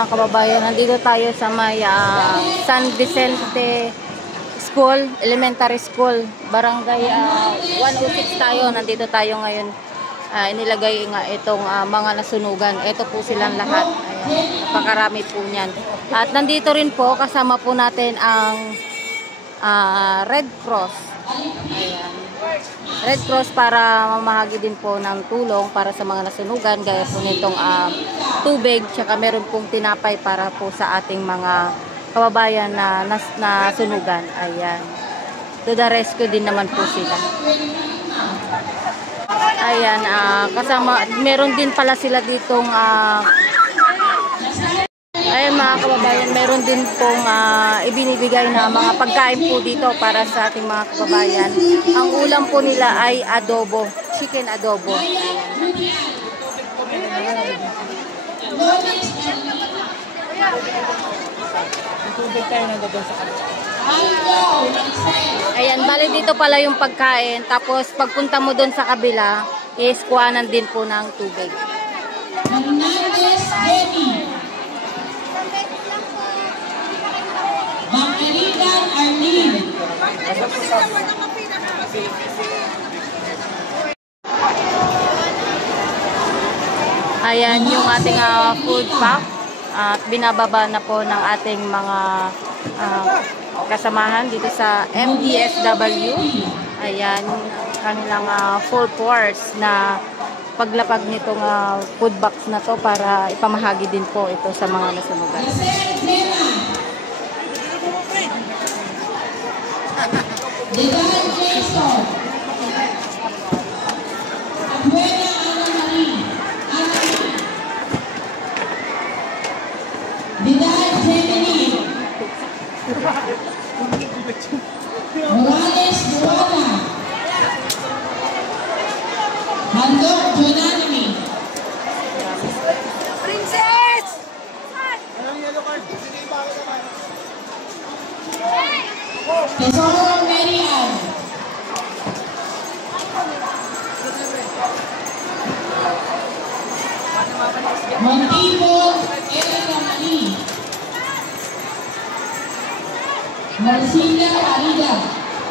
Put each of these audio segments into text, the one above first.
mga kababayan, nandito tayo sa may San Vicente School, Elementary School, Barangay 106 tayo. Nandito tayo ngayon. Inilagay nga itong mga nasunugan. Ito po silang lahat. Ayan, napakarami po niyan. At nandito rin po, kasama po natin ang Red Cross. Ayan. Red Cross para mamahagi din po ng tulong para sa mga nasunugan, gaya po nitong tubig, tsaka meron pong tinapay para po sa ating mga kababayan na nasunugan. Ayan. To the rescue din naman po sila. Ayan, kasama, meron din pala sila ditong ayan mga kababayan, meron din pong ibinibigay na mga pagkain po dito para sa ating mga kababayan. Ang ulam po nila ay adobo, chicken adobo. Ayan, bali dito pala yung pagkain. Tapos pagpunta mo doon sa kabila, is kuhanan din po ng tubig. Ayan yung ating food pack at binababa na po ng ating mga kasamahan dito sa MDSW. Ayan kanilang full force na paglapag nitong food box na to para ipamahagi din po ito sa mga nasunugan. Morales Duana, Handok Jonanimi, Princess, Tesoro Marian, Montipo Erika Mani, Marcina Arida,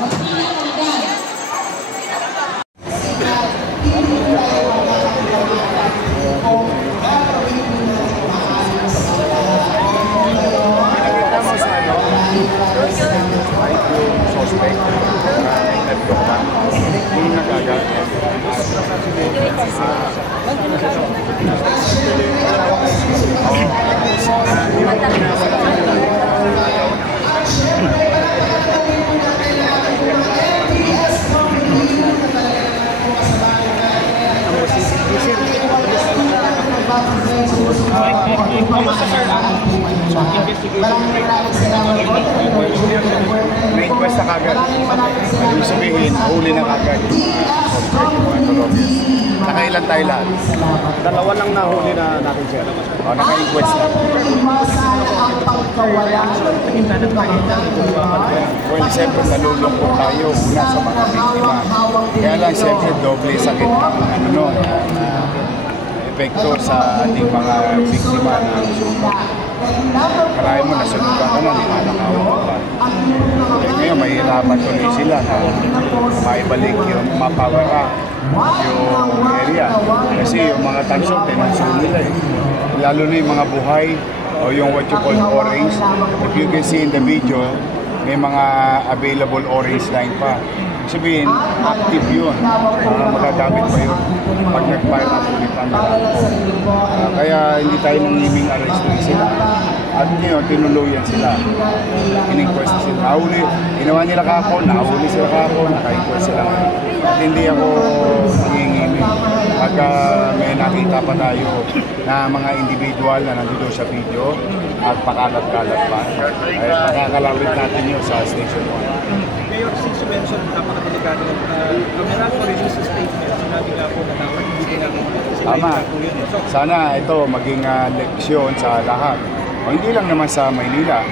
Marcina Arida. May request na kagad. Ibig sabihin, huli na kagad. Nakailan tayo lahat? Dalawa lang nahuli na natin siya. O, naka-request na. Well, siyempre nalulungkot tayo una sa mga biktima. Kaya lang siyempre doble sakit ng epekto sa ating mga biktima na karayan mo, nasunugan ka na, ninanakaw pa. Ngayon, mahirapan tuloy sila na maibalik yung mapawara yung area. Kasi yung mga tanso, tinansun nila eh. Lalo na yung mga buhay o yung what you call orange. If you can see in the video, may mga available orange line pa. Sabihin, active yun. Magagamit pa yun pag nag-fire na ulit ang kaya hindi tayo nangiming arrestuin sila. At yun, tinuluyan sila. In-inquest sila. Nahuli, ginawa nila kahapon, nahuli sila kahapon, naka-inquest sila. At hindi ako nangingiming. Pagka may nakita pa tayo na mga individual na nandito sa video at pakalat-kalat pa, ay pakakalawit natin yun sa Station 1. Mayor, since you mentioned napakadelikado ng meron po rin sa statement, sinabi nga po na dapat hindi ginagawa. Tama. Sana ito maging leksyon sa lahat. O hindi lang naman sa Maynila,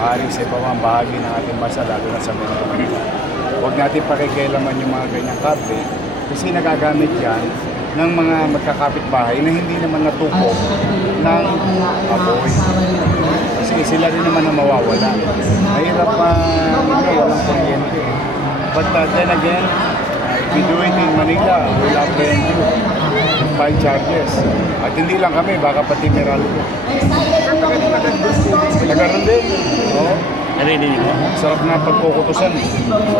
maaaring sa ibang bahagi ng ating bansa, lalo na sa Manila. Huwag natin pakikialaman yung mga ganyang kable kasi nagagamit yan ng mga magkakapit-bahay na hindi naman natupo ng apoy. Kasi sila rin naman ang mawawala. Mahirap walang kuryente. But then again, if we do it in Manila, we'll apprehend you. File charges. At hindi lang kami, baka pati Meralco. Nagaroon din. Oo. Narinig mo? Sarap na pagkukutusan.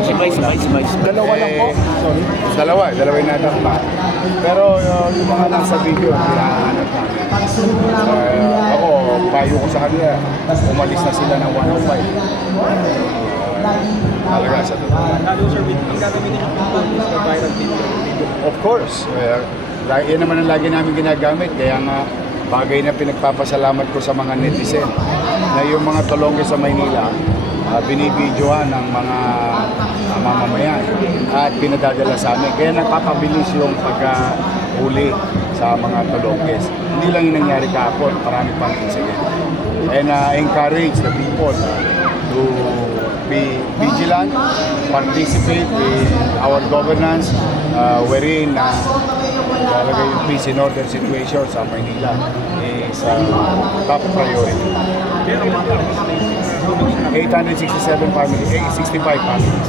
Sabay. Dalawa lang po. Sorry. Dalawa yung nadakma. Pero yung mga nasa video, hinahanap namin. Ako, payo ko sa kanila, umalis na sila ng 105. Talaga sa totoo. Lalo sir, ang gagamitin yung photos for viral video. Of course. Yan naman ang lagi namin ginagamit. Kaya nga, bagay na pinagpapasalamat ko sa mga netizen na yung mga tulongge sa Maynila, binibidyohan ng mga mamamayan at pinadadala sa amin. Kaya napapabilis yung pagka-uli sa mga tulongges. Hindi lang yung nangyari kahapon, marami pang incident. And encourage the people to be vigilant, participate in our governance, wherein talaga yung peace and order situation sa Maynila is top priority. 867 families, 65 families.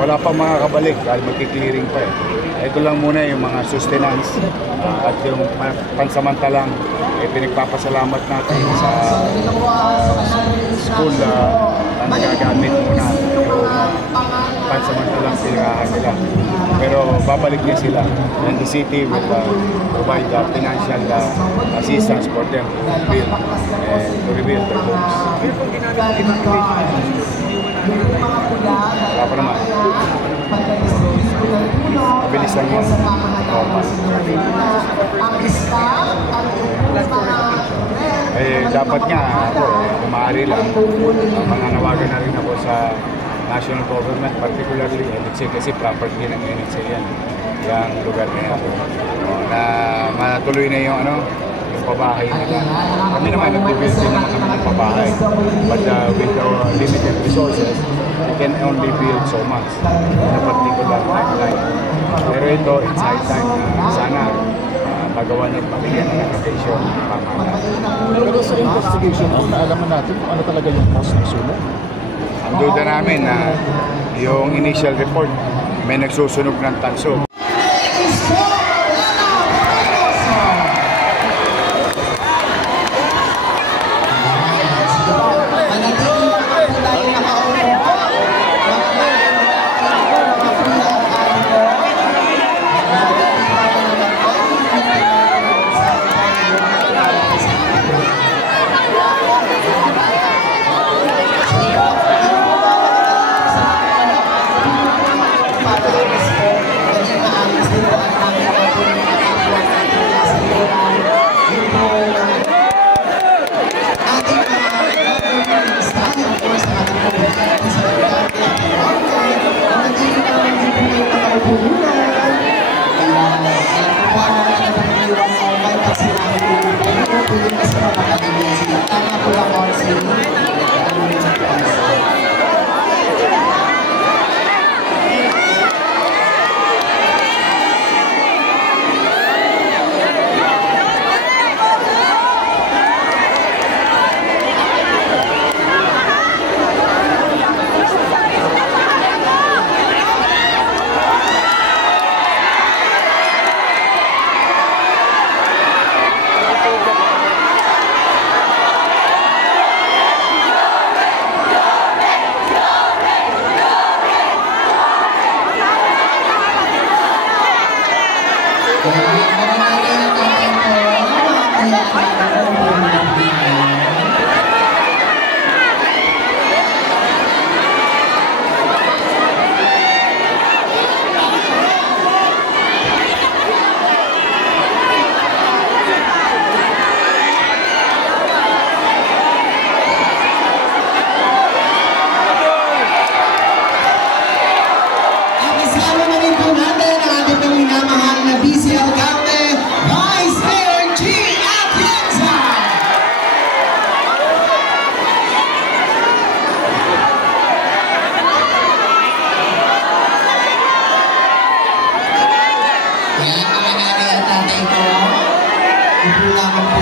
Wala pa makakabalik dahil magki-clearing pa eh. Ito lang muna yung mga sustenance at yung pansamantalang pinagpapasalamat natin sa school na nagagamit muna yung pansamantalang tirahan nila. Pero babalik niya sila and the city will provide financial assistance for them to rebuild their homes. Wala pa naman. Mabilis lang yun. Normal. Dapat nga ako, maaari lang, mananawagan na rin ako sa national government, particularly NHA, kasi property ng NHA yan, yung lugar na yan. Na matuloy na yung yung pabahay nila. Kami naman, nag-build din naman kami ng pabahay. But with our limited resources, we can only build so much in a particular timeline. Pero ito, it's high time na sana magawa niya pamilya ng application ng pamahalaan. Pero sa investigation po, naalaman natin kung ano talaga yung cause ng sunog. Ang duda namin na yung initial report, may nagsusunog ng tanso.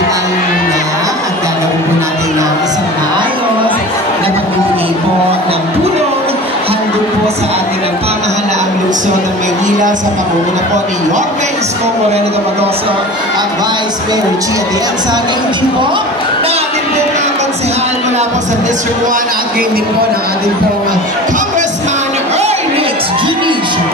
tayo muna at gagawin po natin ng isang maayos na pagbibigay po ng tulong handog po sa ating pamahalaang lungsod ng Maynila sa pamumuno po ni Yorme Isko Moreno Domagoso at Vice Mayor G. Atienza. Ngayon din po na ating po mga konsehal mula po sa District 1 at ngayon din po na ating po Congressman Ernix Junicio.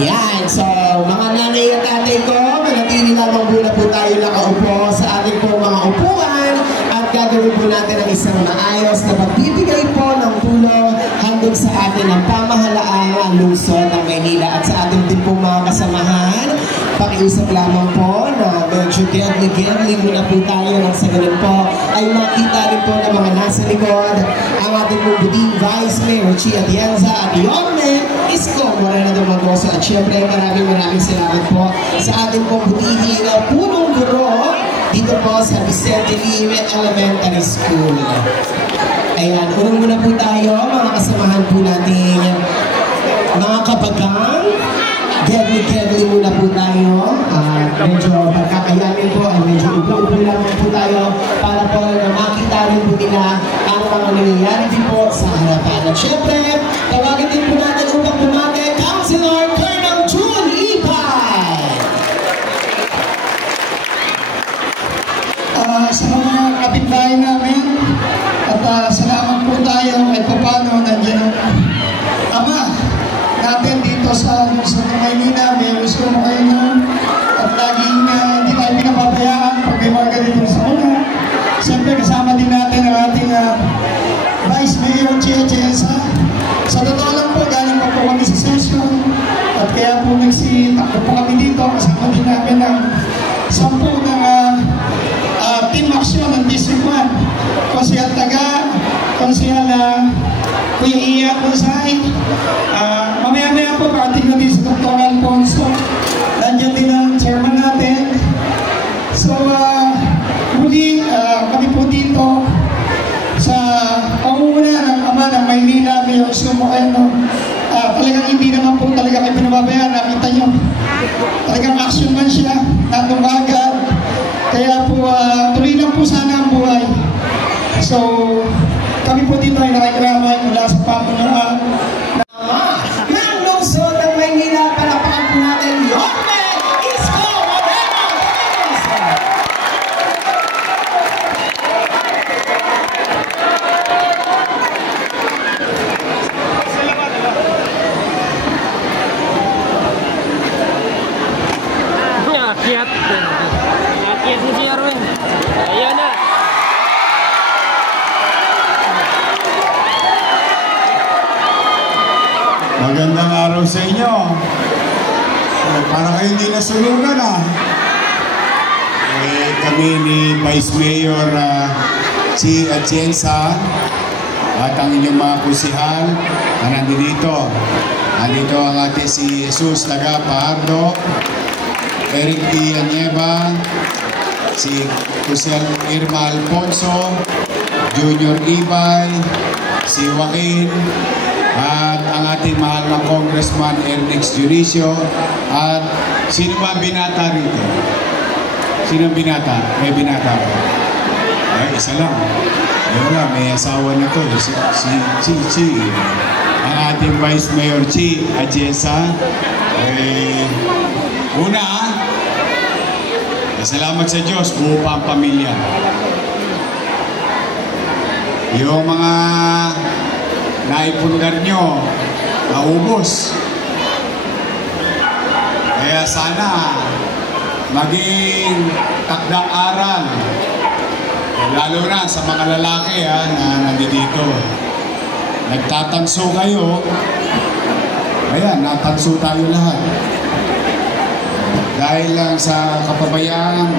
Yan, so mga nanay at tatay ko, manatili lamang muna po tayo nakaupo sa ating po mga upuan at gagawin po natin ang isang maayos na pagbibigay po ng tulong handog sa atin ng pamahalaang lungsod ng Maynila at sa ating din po mga kasamahan. Pakiusap lamang po na medyo gently muna po tayo nang sa ganun po ay makita rin po ng mga nasa likod ang ating po buting Vice Mayor Chi Atienza at Yorme Isko Moreno Domagoso at syempre maraming salamat po sa ating po butihing punong guro dito po sa Vicente Lime Elementary School. Ayan, unang muna po tayo mga kasamahan po natin mga kabagang. Gedli muna po tayo. Medyo pagkakayanin po ay medyo upo-upo lang po tayo para po na makita rin po nila ang mga nangyayari din po sa harapan. At syempre, tawagin din po natin upang bumate Councilor Colonel June Ipay. Sa mga kapitbahay namin at salamat po tayo at paano nandiyan ang ama natin dito sa Maynila. May gusto mo kayo nun at laging hindi tayo pinapabayaan pag may mga ganito sa una. Siyempre kasama din natin ang ating Vice Mayor Chi Atienza. Sa totoo lang po, galing pa po kami sa session at kaya po nagsitakbo po kami dito. Kasama din namin ng 10 ng team action ng District 1. Konsehal Taga, Konsehal Kuya Iya Konsay. Mamaya-maya po parating natin sa Dr. Alfonso. Nandiyan din ang chairman natin. So, muli kami po dito sa pangunguna ng ama ng Maynila, Mayor Isko Moreno. Talagang hindi naman po talaga kayo pinababayaan. Nakita nyo, talagang action man siya, natong agad. Kaya po, tuloy lang po sana ang buhay. So, kami po dito ay nakikiramay mula sa pamunuan ng lungsod ng Maynila. Palapakan po natin Yorme Isko Moreno. Akyat ni si Arwin. Ayan na. Magandang araw sa inyo. Para kayo hindi nasunugan kami ni Vice Mayor Chi Atienza at ang inyong mga kusihal na nandito. Nandito ang ating si Jesus Laga Pahardo, Eric Villanueva, si Kusel Irma Alfonso, Junior Ibay, si Joaquin, at ang ating mahal na Congressman Ernix Junicio. At sino ba binata rito? Sino binata? May binata ba? Ay, isa lang. Yun lang, may asawa na to. Si ang ating Vice Mayor Chi Atienza. Una, salamat sa Diyos, buo pa ang pamilya. Yung mga naipundar nyo, naubos. Kaya sana maging takdang aral, lalo na sa mga lalaki na nandito. Nagtatanso kayo, ayan, natanso tayo lahat. Dahil lang sa kapabayaan,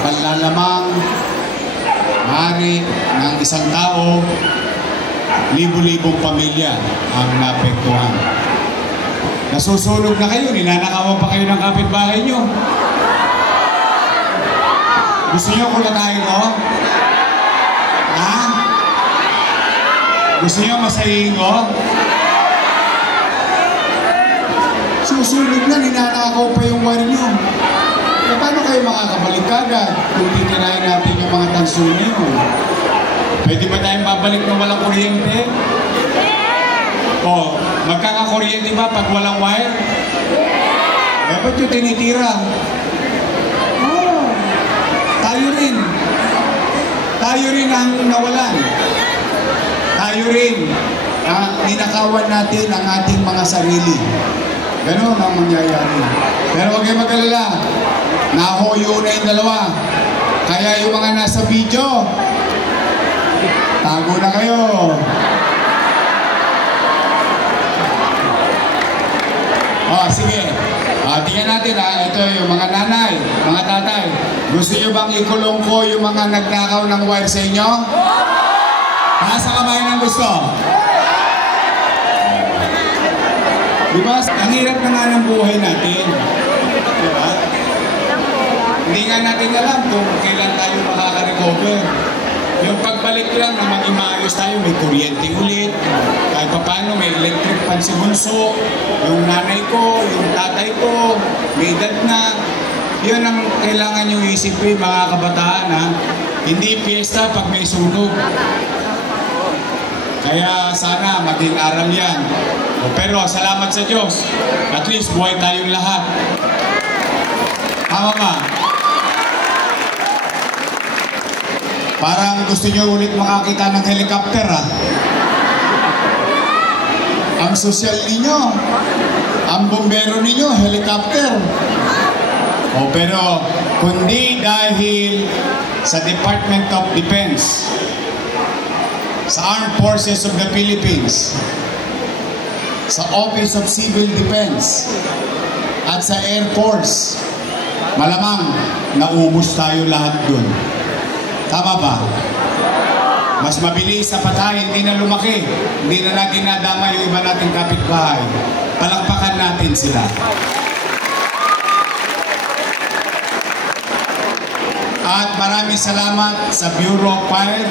panlalamang, maaari ng isang tao, libo-libong pamilya ang naapektuhan. Nasusunog na kayo, ninanakawan pa kayo ng kapitbahay nyo. Gusto nyo kulatahin ko? Ha? Gusto nyo masahihin ko? susunod na, ninanakaw pa yung wire nyo. E paano kayo makakabalik agad kung titirahin natin yung mga tanso nyo? Pwede ba tayong babalik na walang kuryente? O, magkakakuryente ba pag walang wire? Eh, ba't yung tinitira? Oh, tayo rin. Tayo rin ang nawalan. Tayo rin ninakawan natin ang ating mga sarili. Ganun ang mangyayari. Pero huwag kayo mag-alala. Nahoyo na yung dalawa. Kaya yung mga nasa video, tago na kayo. Sige. Tingnan natin ito yung mga nanay, mga tatay. Gusto nyo bang ikulong ko yung mga nagnakaw ng wire sa inyo? Nasa kamay ng gusto? Diba? Ang hirap na nga ng buhay natin. Diba? Hindi nga natin alam kung kailan tayo makaka-recover. Yung pagbalik lang na maging maayos tayo, may kuryente ulit, kahit pa paano may electric pan si Bunso, yung nanay ko, yung tatay ko, may edad na. Yun ang kailangan nyo isipin mga kabataan ha. Hindi piyesta pag may sunog. Kaya sana maging aral yan. Pero salamat sa Diyos, at least buhay tayong lahat. Tama ba? Parang gusto nyo ulit makakita ng helicopter ha. Ang sosyal ninyo, ang bombero ninyo, helicopter. Pero kundi dahil sa Department of Defense, sa Armed Forces of the Philippines, sa Office of Civil Defense, at sa Air Force, malamang naubos tayo lahat dun. Tama ba? Mas mabilis sa patay, hindi na lumaki. Hindi na natin nadama yung iba nating kapitbahay. Palakpakan natin sila. At maraming salamat sa Bureau of Fire,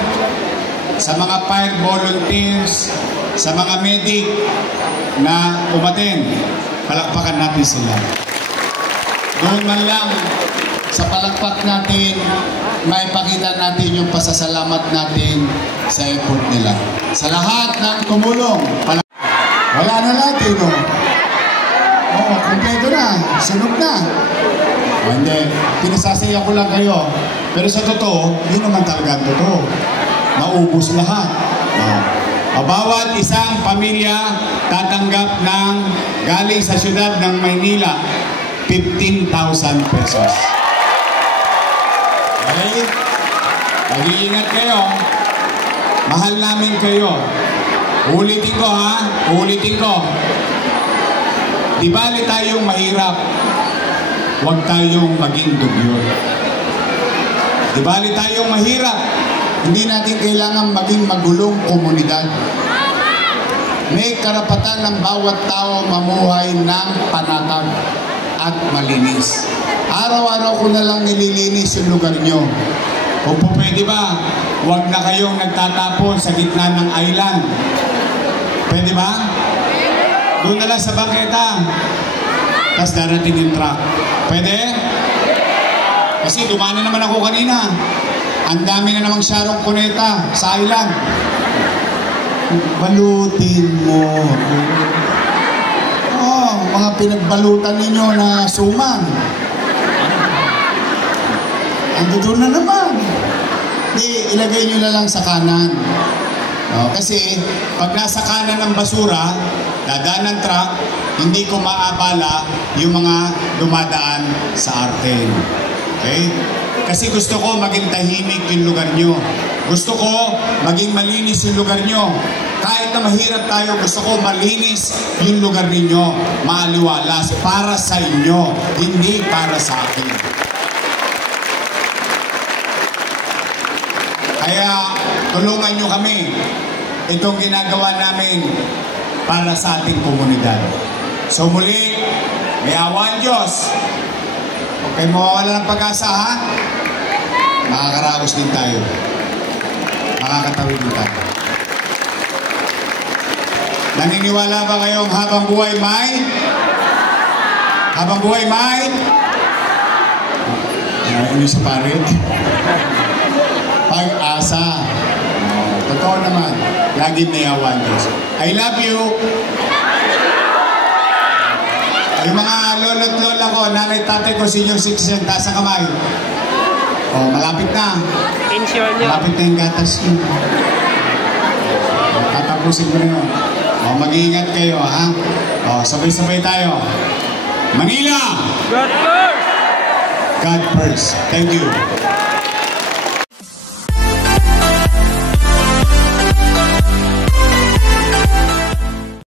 sa mga fire volunteers, sa mga medic na umaten. Palakpakan natin sila. Doon man lang sa palakpak natin, may pakita natin yung pasasalamat natin sa effort nila. Sa lahat ng tumulong, wala na natin, no? Kompleto na, sunog na. Hindi, pinasasaya ko lang kayo. Pero sa totoo, yun naman talaga ang totoo. Naubos lahat. Bawat isang pamilya tatanggap ng galing sa syudad ng Maynila, 15,000 pesos. Okay? Mag-iingat kayo. Mahal namin kayo. Ulitin ko ha. Ulitin ko. Di bali tayong mahirap. Huwag tayong maging dugyot. Di bali tayong mahirap. Hindi natin kailangan maging magulong komunidad. May karapatan ng bawat tao mamuhay ng panatag at malinis. Araw-araw ko na lang nililinis yung lugar nyo. Kung po pwede ba, huwag na kayong nagtatapon sa gitna ng island. Pwede ba? Doon na lang sa bangketa. Tapos darating yung truck. Pwede? Kasi dumanan naman ako kanina. Ang dami na namang Sharon Cuneta sa island. Balutin mo. Mga pinagbalutan ninyo na suman. Ando doon na naman. Di, ilagay nyo na lang sa kanan. Kasi pag nasa kanan ng basura, dadaan ng truck, hindi ko maabala yung mga dumadaan sa arken. Okay? Kasi gusto ko maging tahimik yung lugar nyo. Gusto ko maging malinis yung lugar nyo. Kahit na mahirap tayo, gusto ko malinis yung lugar ninyo. Maaliwalas para sa inyo, hindi para sa akin. Kaya tulungan nyo kami. Itong ginagawa namin para sa ating komunidad. So muli, may awa ang Diyos. Huwag kayo mawawala ng pag-asa, ha? Makakaraos din tayo. Makakatawid din tayo. Naniniwala ba kayong habang buhay may? Habang buhay, may... Ano sa parit? Pag-asa. Totoo naman. Lagi may awan, Diyos. I love you. Yung mga lolo't lola ko, nanay tatay ko, senior citizen, taas ang kamay. Oh, malapit na. Malapit na yung gatas yun. Tatapusin ko na yun. Oh, mag-iingat kayo, ha? Oh, sabay-sabay tayo. Manila! God first! God first. Thank you.